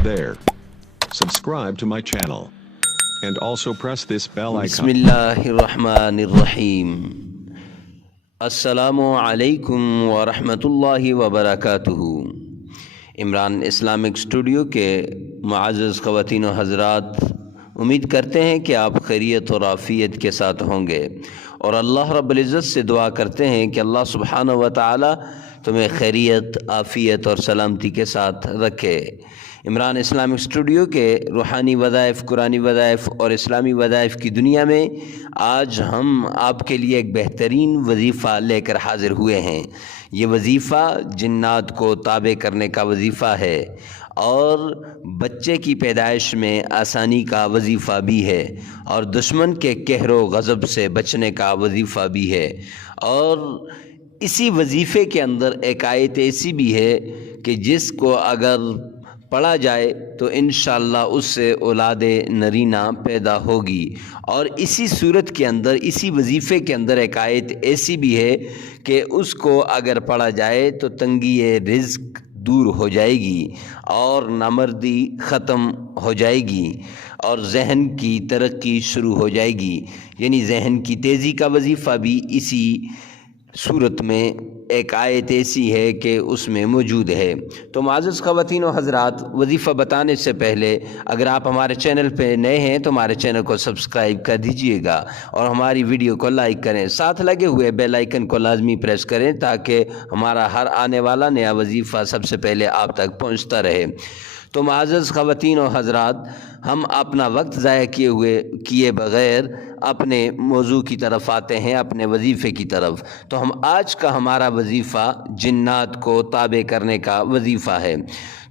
Hey there. Subscribe to my channel. And also press this bell icon. بسم اللہ الرحمن الرحیم۔ السلام علیکم ورحمۃ اللہ وبرکاتہ۔ عمران اسلامک اسٹوڈیو کے معزز خواتین و حضرات، امید کرتے ہیں کہ آپ خیریت اور عافیت کے ساتھ ہوں گے، اور اللہ رب العزت سے دعا کرتے ہیں کہ اللہ سبحانہ و تعالی تمہیں خیریت، عافیت اور سلامتی کے ساتھ رکھے۔ عمران اسلامک اسٹوڈیو کے روحانی وظائف، قرآنی وظائف اور اسلامی وظائف کی دنیا میں آج ہم آپ کے لیے ایک بہترین وظیفہ لے کر حاضر ہوئے ہیں۔ یہ وظیفہ جنات کو تابع کرنے کا وظیفہ ہے، اور بچے کی پیدائش میں آسانی کا وظیفہ بھی ہے، اور دشمن کے قہر و غضب سے بچنے کا وظیفہ بھی ہے۔ اور اسی وظیفے کے اندر ایک آیت ایسی بھی ہے کہ جس کو اگر پڑھا جائے تو انشاءاللہ اس سے اولاد نرینہ پیدا ہوگی۔ اور اسی صورت کے اندر، اسی وظیفے کے اندر ایک آیت ایسی بھی ہے کہ اس کو اگر پڑھا جائے تو تنگی رزق دور ہو جائے گی، اور نامردی ختم ہو جائے گی، اور ذہن کی ترقی شروع ہو جائے گی۔ یعنی ذہن کی تیزی کا وظیفہ بھی اسی صورت میں ایک آیت ایسی ہے کہ اس میں موجود ہے۔ تو معزز خواتین و حضرات، وظیفہ بتانے سے پہلے اگر آپ ہمارے چینل پہ نئے ہیں تو ہمارے چینل کو سبسکرائب کر دیجئے گا، اور ہماری ویڈیو کو لائک کریں، ساتھ لگے ہوئے بیل آئیکن کو لازمی پریس کریں تاکہ ہمارا ہر آنے والا نیا وظیفہ سب سے پہلے آپ تک پہنچتا رہے۔ تو معزز خواتین و حضرات، ہم اپنا وقت ضائع کیے بغیر اپنے موضوع کی طرف آتے ہیں، اپنے وظیفے کی طرف۔ تو آج کا ہمارا وظیفہ جنات کو تابع کرنے کا وظیفہ ہے۔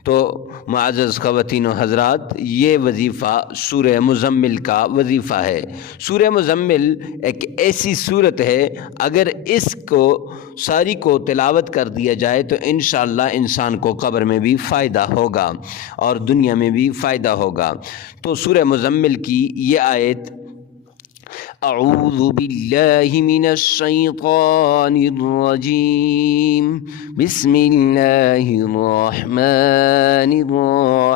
تو معزز خواتین و حضرات، یہ وظیفہ سورہ مزمل کا وظیفہ ہے۔ سورہ مزمل ایک ایسی سورت ہے، اگر اس کو ساری کو تلاوت کر دیا جائے تو انشاءاللہ انسان کو قبر میں بھی فائدہ ہوگا اور دنیا میں بھی فائدہ ہوگا۔ تو سورہ مزمل کی یہ آیت: اعوذ باللہ من الشیطان الرجیم، بسم اللہ الرحمن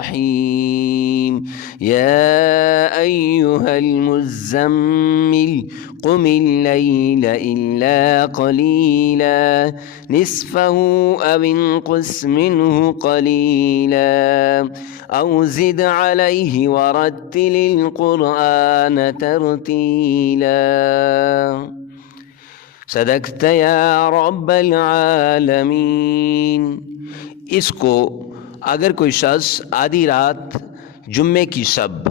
الرحیم، یا ایہا المزمل قم اللیل الا قلیلا نصفہ او انقص منہ قلیلا او زد علیہ ورتل القرآن ترتیلا۔ صدقت یا رب العالمین۔ اس کو اگر کوئی شخص آدھی رات، جمعے کی شب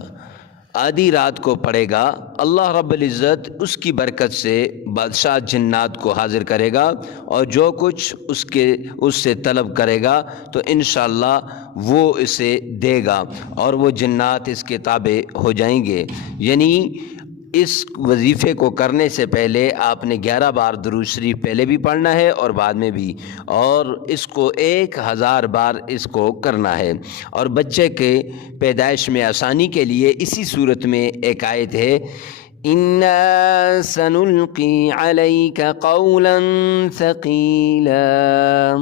آدھی رات کو پڑھے گا، اللہ رب العزت اس کی برکت سے بادشاہ جنات کو حاضر کرے گا، اور جو کچھ اس سے طلب کرے گا تو انشاءاللہ وہ اسے دے گا، اور وہ جنات اس کے تابع ہو جائیں گے۔ یعنی اس وظیفے کو کرنے سے پہلے آپ نے 11 بار درود شریف پہلے بھی پڑھنا ہے اور بعد میں بھی، اور اس کو 1000 بار اس کو کرنا ہے۔ اور بچے کے پیدائش میں آسانی کے لیے اسی صورت میں ایک آیت ہے: اِنَّا سَنُلْقِي عَلَيْكَ قَوْلًا ثَقِيلًا۔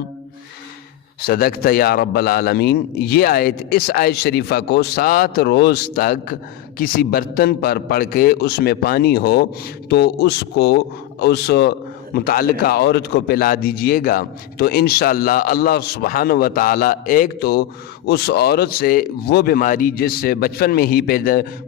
صدقت یا رب العالمین۔ یہ آیت، اس آیت شریفہ کو 7 روز تک کسی برتن پر پڑھ کے اس میں پانی ہو تو اس کو اس متعلقہ عورت کو پلا دیجئے گا، تو انشاءاللہ اللہ سبحانہ و تعالی ایک تو اس عورت سے وہ بیماری جس سے بچپن میں ہی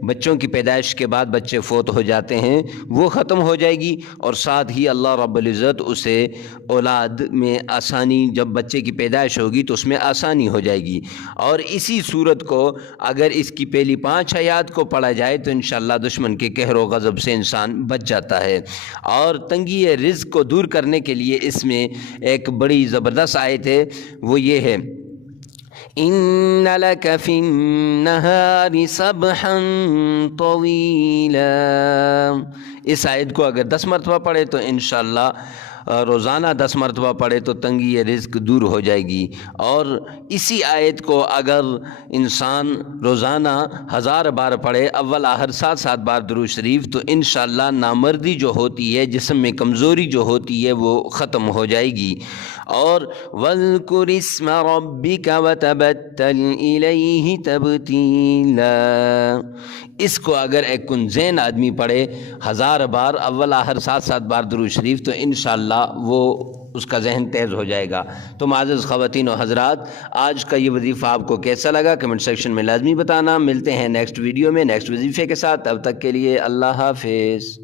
بچوں کی پیدائش کے بعد بچے فوت ہو جاتے ہیں وہ ختم ہو جائے گی، اور ساتھ ہی اللہ رب العزت اسے اولاد میں آسانی، جب بچے کی پیدائش ہوگی تو اس میں آسانی ہو جائے گی۔ اور اسی صورت کو اگر اس کی پہلی 5 آیات کو پڑھا جائے تو انشاءاللہ دشمن کے قہر و غضب سے انسان بچ جاتا ہے۔ اور تنگی رزق کو دور کرنے کے لیے اس میں ایک بڑی زبردست آیت ہے، وہ یہ ہے: ان لک فی النہار سبحا طویلا۔ اس آیت کو اگر 10 مرتبہ پڑھے تو انشاءاللہ روزانہ 10 مرتبہ پڑھے تو تنگی رزق دور ہو جائے گی، اور اسی آیت کو اگر انسان روزانہ 1000 بار پڑھے اول آخر 7 بار درود شریف، تو انشاءاللہ نامردی جو ہوتی ہے، جسم میں کمزوری جو ہوتی ہے، وہ ختم ہو جائے گی۔ اور وَاذْكُرِ اسْمَ رَبِّكَ وَتَبَتَّلْ إِلَيْهِ تَبْتِيلًا، اس کو اگر ایک کنزین آدمی پڑھے 1000 بار اول آخر 7 بار درود شریف، تو انشاءاللہ وہ اس کا ذہن تیز ہو جائے گا۔ تو معزز خواتین و حضرات، آج کا یہ وظیفہ آپ کو کیسا لگا کمنٹ سیکشن میں لازمی بتانا۔ ملتے ہیں نیکسٹ ویڈیو میں نیکسٹ وظیفے کے ساتھ، تب تک کے لیے اللہ حافظ۔